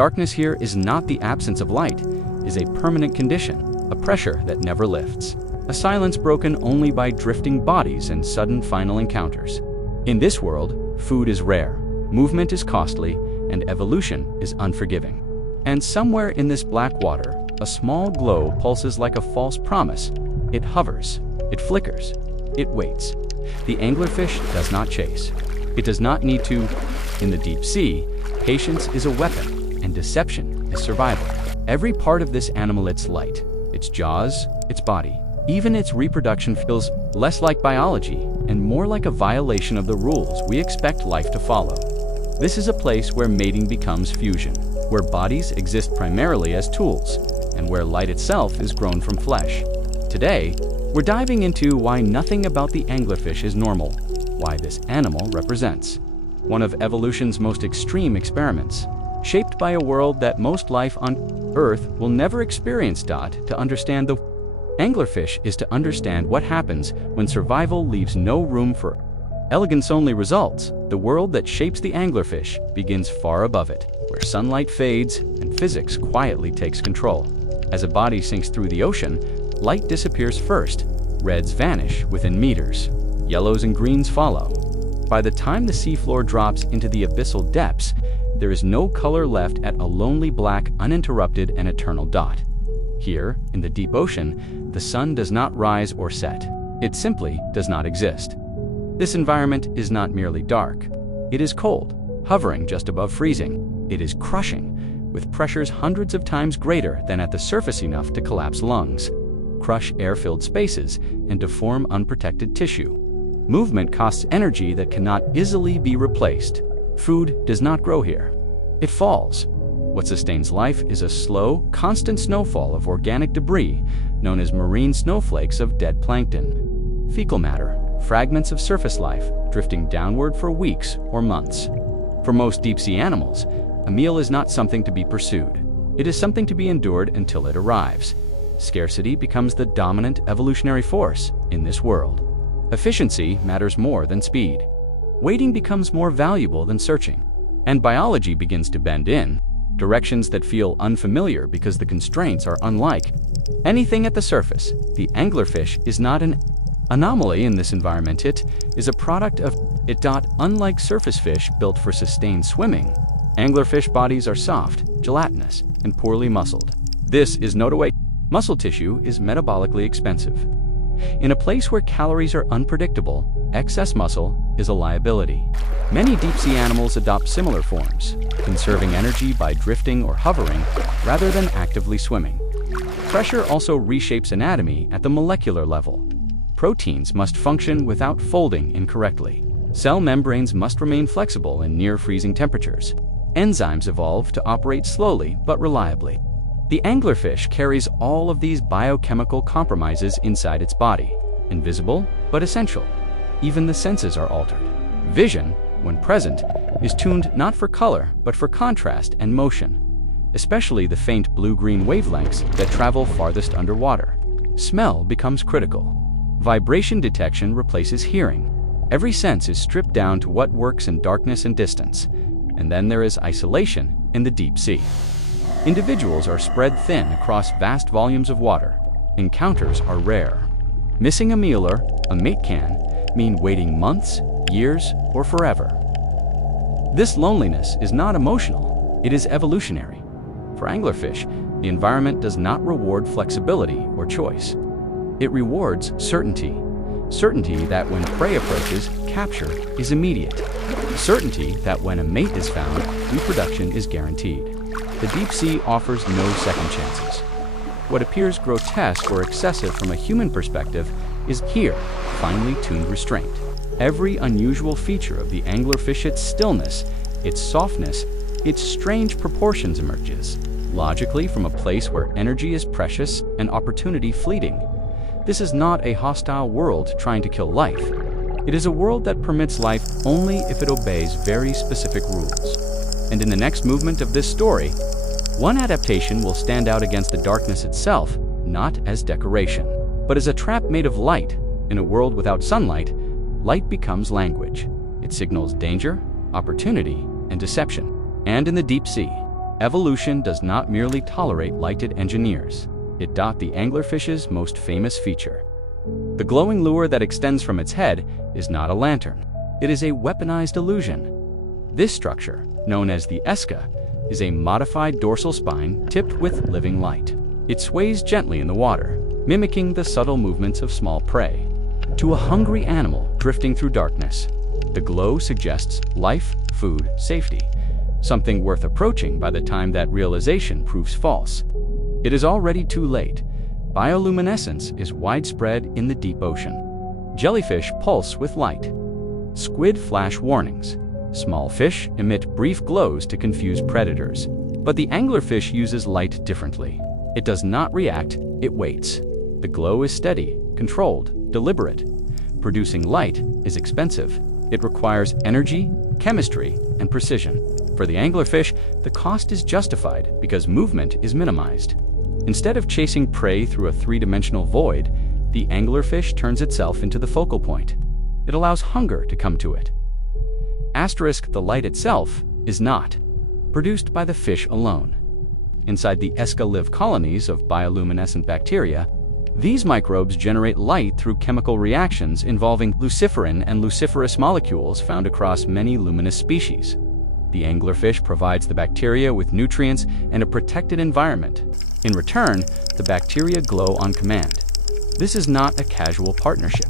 Darkness here is not the absence of light, it is a permanent condition, a pressure that never lifts. A silence broken only by drifting bodies and sudden final encounters. In this world, food is rare, movement is costly, and evolution is unforgiving. And somewhere in this black water, a small glow pulses like a false promise. It hovers, it flickers, it waits. The anglerfish does not chase. It does not need to. In the deep sea, patience is a weapon, and deception is survival. Every part of this animal, its light, its jaws, its body, even its reproduction feels less like biology and more like a violation of the rules we expect life to follow. This is a place where mating becomes fusion, where bodies exist primarily as tools, and where light itself is grown from flesh. Today, we're diving into why nothing about the anglerfish is normal, why this animal represents one of evolution's most extreme experiments, shaped by a world that most life on Earth will never experience. To understand the anglerfish is to understand what happens when survival leaves no room for elegance-only results. The world that shapes the anglerfish begins far above it, where sunlight fades and physics quietly takes control. As a body sinks through the ocean, light disappears first. Reds vanish within meters. Yellows and greens follow. By the time the seafloor drops into the abyssal depths, there is no color left at a lonely black, uninterrupted and eternal dot. Here, in the deep ocean, the sun does not rise or set. It simply does not exist. This environment is not merely dark. It is cold, hovering just above freezing. It is crushing, with pressures hundreds of times greater than at the surface, enough to collapse lungs, crush air-filled spaces, and deform unprotected tissue. Movement costs energy that cannot easily be replaced. Food does not grow here. It falls. What sustains life is a slow, constant snowfall of organic debris, known as marine snowflakes of dead plankton. Fecal matter, fragments of surface life, drifting downward for weeks or months. For most deep-sea animals, a meal is not something to be pursued. It is something to be endured until it arrives. Scarcity becomes the dominant evolutionary force in this world. Efficiency matters more than speed. Waiting becomes more valuable than searching. And biology begins to bend in directions that feel unfamiliar because the constraints are unlike anything at the surface. The anglerfish is not an anomaly in this environment. It is a product of it. Unlike surface fish built for sustained swimming, anglerfish bodies are soft, gelatinous, and poorly muscled. This is no way. Muscle tissue is metabolically expensive. In a place where calories are unpredictable, excess muscle is a liability. Many deep-sea animals adopt similar forms, conserving energy by drifting or hovering rather than actively swimming. Pressure also reshapes anatomy at the molecular level. Proteins must function without folding incorrectly. Cell membranes must remain flexible in near-freezing temperatures. Enzymes evolve to operate slowly but reliably. The anglerfish carries all of these biochemical compromises inside its body, invisible but essential. Even the senses are altered. Vision, when present, is tuned not for color but for contrast and motion, especially the faint blue-green wavelengths that travel farthest underwater. Smell becomes critical. Vibration detection replaces hearing. Every sense is stripped down to what works in darkness and distance. And then there is isolation in the deep sea. Individuals are spread thin across vast volumes of water. Encounters are rare. Missing a meal or a mate can mean waiting months, years, or forever. This loneliness is not emotional, it is evolutionary. For anglerfish, the environment does not reward flexibility or choice. It rewards certainty. Certainty that when prey approaches, capture is immediate. Certainty that when a mate is found, reproduction is guaranteed. The deep sea offers no second chances. What appears grotesque or excessive from a human perspective is here, finely tuned restraint. Every unusual feature of the anglerfish, its stillness, its softness, its strange proportions emerges, logically from a place where energy is precious and opportunity fleeting. This is not a hostile world trying to kill life. It is a world that permits life only if it obeys very specific rules. And in the next movement of this story, one adaptation will stand out against the darkness itself, not as decoration, but as a trap made of light. In a world without sunlight, light becomes language. It signals danger, opportunity, and deception. And in the deep sea, Evolution does not merely tolerate light, it engineers it. The anglerfish's most famous feature. The glowing lure that extends from its head is not a lantern. It is a weaponized illusion. This structure, known as the esca, is a modified dorsal spine tipped with living light. It sways gently in the water, mimicking the subtle movements of small prey. To a hungry animal drifting through darkness, the glow suggests life, food, safety, something worth approaching by the time that realization proves false. It is already too late. Bioluminescence is widespread in the deep ocean. Jellyfish pulse with light. Squid flash warnings. Small fish emit brief glows to confuse predators. But the anglerfish uses light differently. It does not react, it waits. The glow is steady, controlled, deliberate. Producing light is expensive. It requires energy, chemistry, and precision. For the anglerfish, the cost is justified because movement is minimized. Instead of chasing prey through a three-dimensional void, the anglerfish turns itself into the focal point. It allows hunger to come to it. The light itself is not produced by the fish alone. Inside the esca live colonies of bioluminescent bacteria. These microbes generate light through chemical reactions involving luciferin and luciferous molecules found across many luminous species. The anglerfish provides the bacteria with nutrients and a protected environment. In return, the bacteria glow on command. This is not a casual partnership.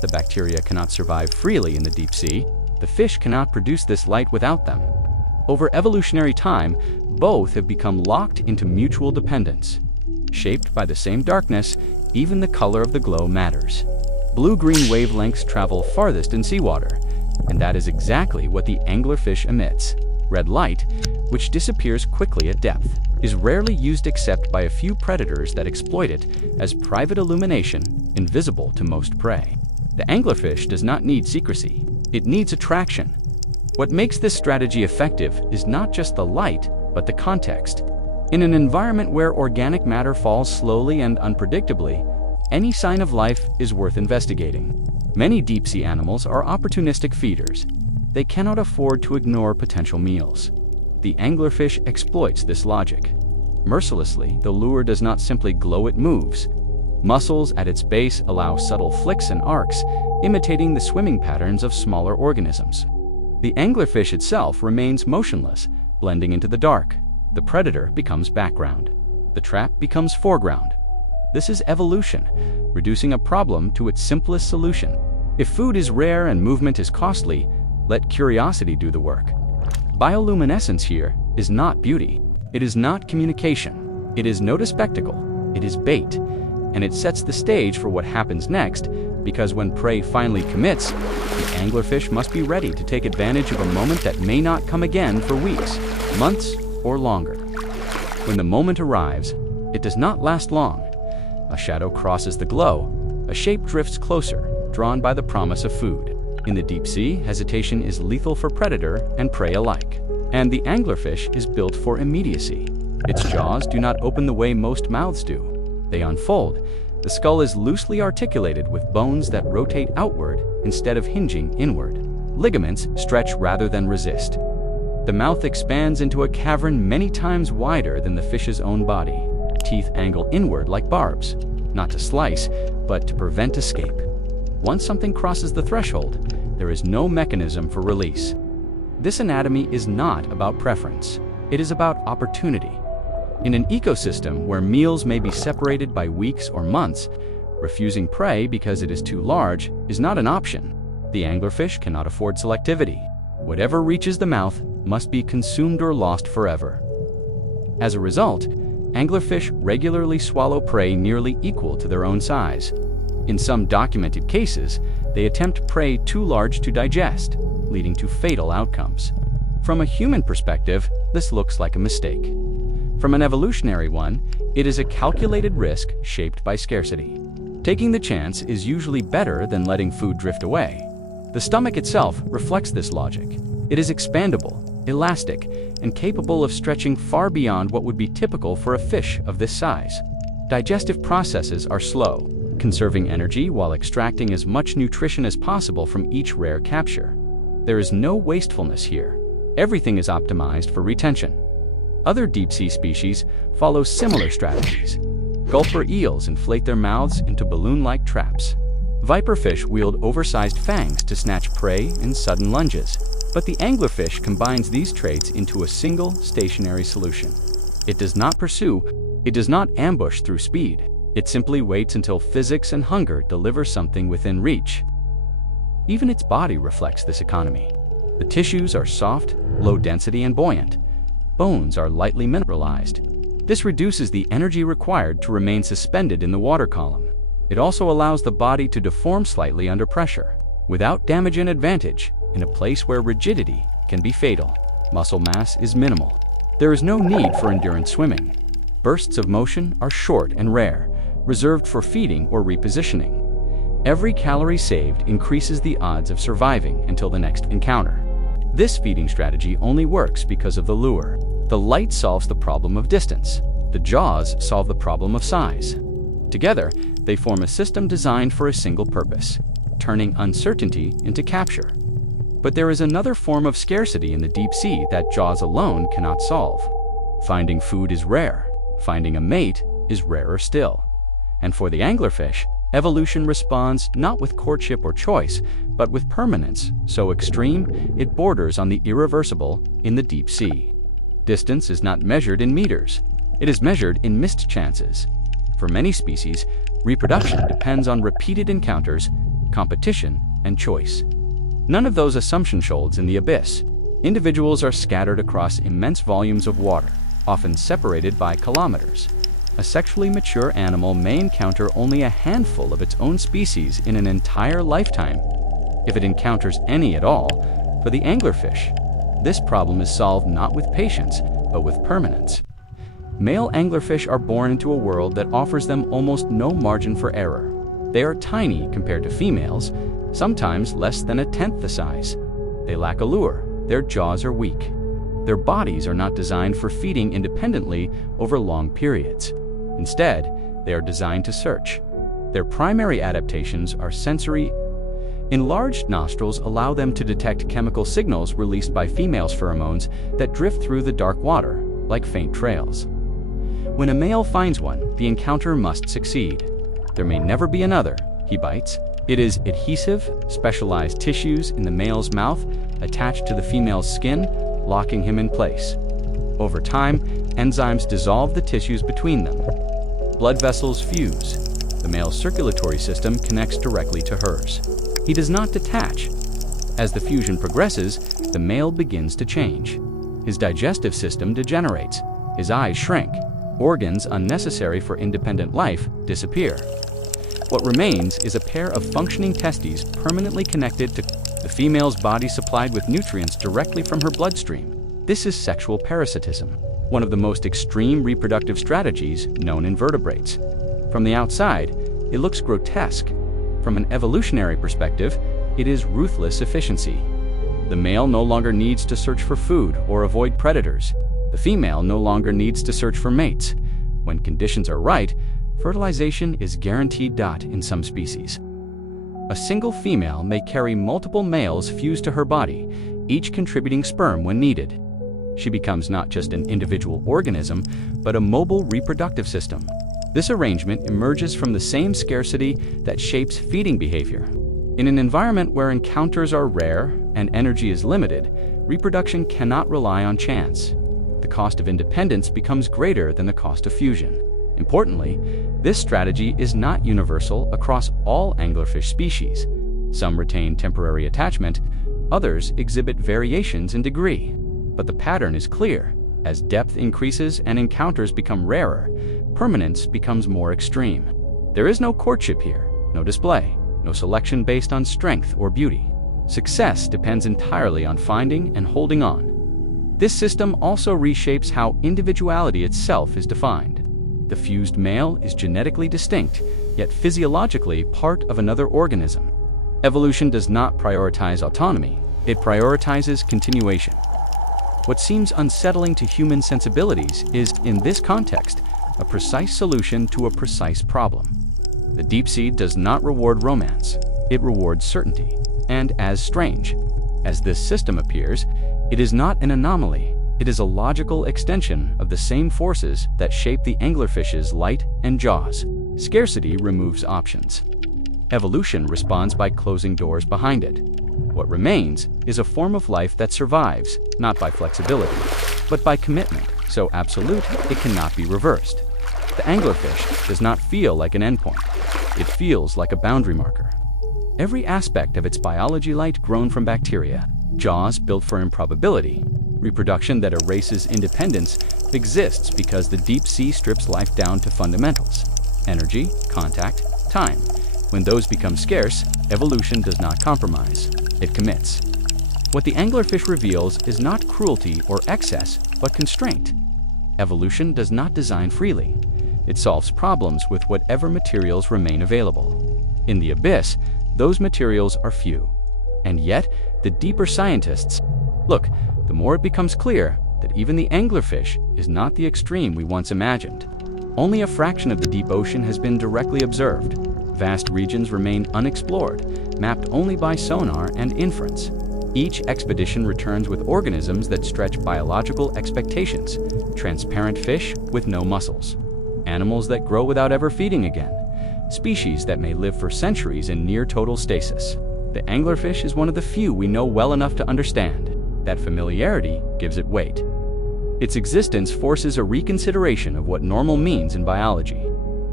The bacteria cannot survive freely in the deep sea. The fish cannot produce this light without them. Over evolutionary time, both have become locked into mutual dependence. Shaped by the same darkness, even the color of the glow matters. Blue-green wavelengths travel farthest in seawater, and that is exactly what the anglerfish emits. Red light, which disappears quickly at depth, is rarely used except by a few predators that exploit it as private illumination, invisible to most prey. The anglerfish does not need secrecy. It needs attraction. What makes this strategy effective is not just the light, but the context. In an environment where organic matter falls slowly and unpredictably, any sign of life is worth investigating. Many deep-sea animals are opportunistic feeders. They cannot afford to ignore potential meals. The anglerfish exploits this logic. Mercilessly, the lure does not simply glow, it moves. Muscles at its base allow subtle flicks and arcs, imitating the swimming patterns of smaller organisms. The anglerfish itself remains motionless, blending into the dark. The predator becomes background. The trap becomes foreground. This is evolution, reducing a problem to its simplest solution. If food is rare and movement is costly, let curiosity do the work. Bioluminescence here is not beauty. It is not communication. It is no spectacle. It is bait. And it sets the stage for what happens next, because when prey finally commits, the anglerfish must be ready to take advantage of a moment that may not come again for weeks, months, or longer. When the moment arrives, it does not last long. A shadow crosses the glow. A shape drifts closer, drawn by the promise of food. In the deep sea, hesitation is lethal for predator and prey alike. And the anglerfish is built for immediacy. Its jaws do not open the way most mouths do. They unfold. The skull is loosely articulated with bones that rotate outward instead of hinging inward. Ligaments stretch rather than resist. The mouth expands into a cavern many times wider than the fish's own body. Teeth angle inward like barbs, not to slice, but to prevent escape. Once something crosses the threshold, there is no mechanism for release. This anatomy is not about preference. It is about opportunity. In an ecosystem where meals may be separated by weeks or months, refusing prey because it is too large is not an option. The anglerfish cannot afford selectivity. Whatever reaches the mouth must be consumed or lost forever. As a result, anglerfish regularly swallow prey nearly equal to their own size. In some documented cases, they attempt prey too large to digest, leading to fatal outcomes. From a human perspective, this looks like a mistake. From an evolutionary one, it is a calculated risk shaped by scarcity. Taking the chance is usually better than letting food drift away. The stomach itself reflects this logic. It is expandable, elastic, and capable of stretching far beyond what would be typical for a fish of this size. Digestive processes are slow, conserving energy while extracting as much nutrition as possible from each rare capture. There is no wastefulness here. Everything is optimized for retention. Other deep-sea species follow similar strategies. Gulper eels inflate their mouths into balloon-like traps. Viperfish wield oversized fangs to snatch prey in sudden lunges. But the anglerfish combines these traits into a single, stationary solution. It does not pursue, it does not ambush through speed. It simply waits until physics and hunger deliver something within reach. Even its body reflects this economy. The tissues are soft, low density, and buoyant. Bones are lightly mineralized. This reduces the energy required to remain suspended in the water column. It also allows the body to deform slightly under pressure, without damage and advantage, in a place where rigidity can be fatal. Muscle mass is minimal. There is no need for endurance swimming. Bursts of motion are short and rare, reserved for feeding or repositioning. Every calorie saved increases the odds of surviving until the next encounter. This feeding strategy only works because of the lure. The light solves the problem of distance. The jaws solve the problem of size. Together, they form a system designed for a single purpose, turning uncertainty into capture. But there is another form of scarcity in the deep sea that jaws alone cannot solve. Finding food is rare. Finding a mate is rarer still. And for the anglerfish, evolution responds not with courtship or choice, but with permanence so extreme it borders on the irreversible in the deep sea. Distance is not measured in meters. It is measured in missed chances. For many species, reproduction depends on repeated encounters, competition, and choice. None of those assumptions holds in the abyss. Individuals are scattered across immense volumes of water, often separated by kilometers. A sexually mature animal may encounter only a handful of its own species in an entire lifetime, if it encounters any at all. For the anglerfish, this problem is solved not with patience, but with permanence. Male anglerfish are born into a world that offers them almost no margin for error. They are tiny compared to females, sometimes less than a tenth the size. They lack allure. Their jaws are weak. Their bodies are not designed for feeding independently over long periods. Instead, they are designed to search. Their primary adaptations are sensory. Enlarged nostrils allow them to detect chemical signals released by females' pheromones that drift through the dark water, like faint trails. When a male finds one, the encounter must succeed. There may never be another, he bites. It is adhesive, specialized tissues in the male's mouth attached to the female's skin, locking him in place. Over time, enzymes dissolve the tissues between them. Blood vessels fuse. The male's circulatory system connects directly to hers. He does not detach. As the fusion progresses, the male begins to change. His digestive system degenerates. His eyes shrink. Organs unnecessary for independent life disappear. What remains is a pair of functioning testes permanently connected to the female's body, supplied with nutrients directly from her bloodstream. This is sexual parasitism, one of the most extreme reproductive strategies known in vertebrates. From the outside, it looks grotesque. From an evolutionary perspective, it is ruthless efficiency. The male no longer needs to search for food or avoid predators. The female no longer needs to search for mates. When conditions are right, fertilization is guaranteed. In some species, a single female may carry multiple males fused to her body, each contributing sperm when needed. She becomes not just an individual organism, but a mobile reproductive system. This arrangement emerges from the same scarcity that shapes feeding behavior. In an environment where encounters are rare and energy is limited, reproduction cannot rely on chance. The cost of independence becomes greater than the cost of fusion. Importantly, this strategy is not universal across all anglerfish species. Some retain temporary attachment, others exhibit variations in degree. But the pattern is clear. As depth increases and encounters become rarer, permanence becomes more extreme. There is no courtship here, no display, no selection based on strength or beauty. Success depends entirely on finding and holding on. This system also reshapes how individuality itself is defined. The fused male is genetically distinct, yet physiologically part of another organism. Evolution does not prioritize autonomy, it prioritizes continuation. What seems unsettling to human sensibilities is, in this context, a precise solution to a precise problem. The deep sea does not reward romance, it rewards certainty. And as strange as this system appears, it is not an anomaly, It is a logical extension of the same forces that shape the anglerfish's light and jaws. Scarcity removes options. Evolution responds by closing doors behind it. What remains is a form of life that survives, not by flexibility, but by commitment, so absolute it cannot be reversed. The anglerfish does not feel like an endpoint. It feels like a boundary marker. Every aspect of its biology light grown from bacteria, jaws built for improbability, reproduction that erases independence, exists because the deep sea strips life down to fundamentals: energy, contact, time. When those become scarce, evolution does not compromise. It commits. What the anglerfish reveals is not cruelty or excess, but constraint. Evolution does not design freely. It solves problems with whatever materials remain available. In the abyss, those materials are few. And yet, the deeper scientists look, the more it becomes clear that even the anglerfish is not the extreme we once imagined. Only a fraction of the deep ocean has been directly observed. Vast regions remain unexplored, mapped only by sonar and inference. Each expedition returns with organisms that stretch biological expectations: transparent fish with no muscles, animals that grow without ever feeding again, species that may live for centuries in near total stasis. The anglerfish is one of the few we know well enough to understand. That familiarity gives it weight. Its existence forces a reconsideration of what normal means in biology.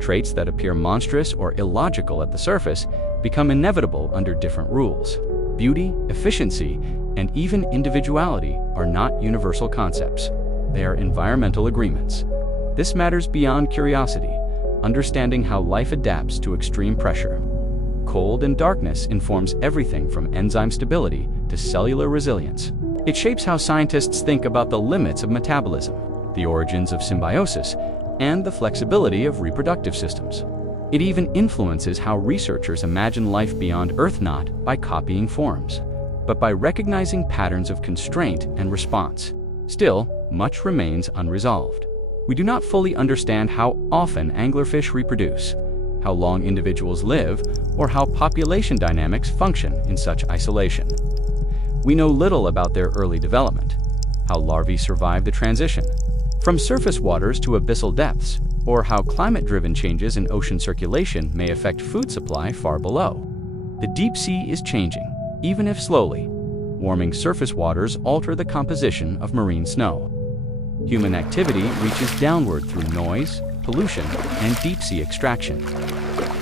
Traits that appear monstrous or illogical at the surface become inevitable under different rules. Beauty, efficiency, and even individuality are not universal concepts. They are environmental agreements. This matters beyond curiosity, understanding how life adapts to extreme pressure. Cold and darkness informs everything from enzyme stability to cellular resilience. It shapes how scientists think about the limits of metabolism, the origins of symbiosis, and the flexibility of reproductive systems. It even influences how researchers imagine life beyond Earth, not by copying forms, but by recognizing patterns of constraint and response. Still, much remains unresolved. We do not fully understand how often anglerfish reproduce, how long individuals live, or how population dynamics function in such isolation. We know little about their early development, how larvae survive the transition from surface waters to abyssal depths, or how climate-driven changes in ocean circulation may affect food supply far below. The deep sea is changing, even if slowly. Warming surface waters alter the composition of marine snow. Human activity reaches downward through noise, pollution, and deep-sea extraction.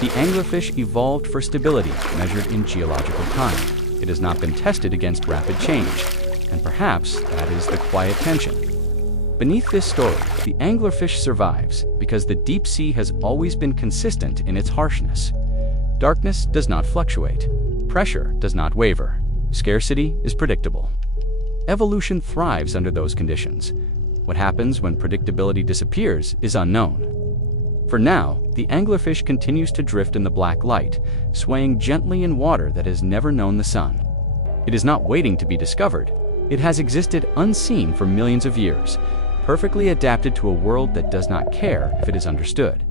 The anglerfish evolved for stability measured in geological time. It has not been tested against rapid change, and perhaps that is the quiet tension. Beneath this story, the anglerfish survives because the deep sea has always been consistent in its harshness. Darkness does not fluctuate. Pressure does not waver. Scarcity is predictable. Evolution thrives under those conditions. What happens when predictability disappears is unknown. For now, the anglerfish continues to drift in the black light, swaying gently in water that has never known the sun. It is not waiting to be discovered. It has existed unseen for millions of years, perfectly adapted to a world that does not care if it is understood.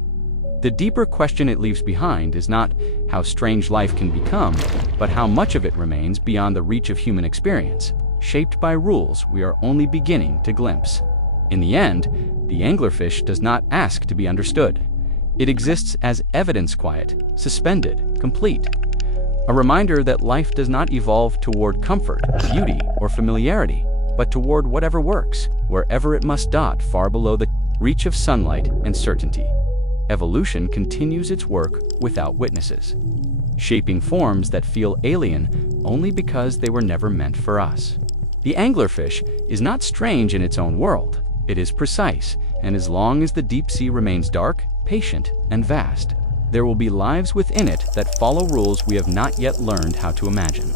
The deeper question it leaves behind is not how strange life can become, but how much of it remains beyond the reach of human experience, shaped by rules we are only beginning to glimpse. In the end, the anglerfish does not ask to be understood. It exists as evidence, quiet, suspended, complete. A reminder that life does not evolve toward comfort, beauty, or familiarity, but toward whatever works, wherever it must dot far below the reach of sunlight and certainty. Evolution continues its work without witnesses, shaping forms that feel alien only because they were never meant for us. The anglerfish is not strange in its own world. It is precise, and as long as the deep sea remains dark, patient, and vast, there will be lives within it that follow rules we have not yet learned how to imagine.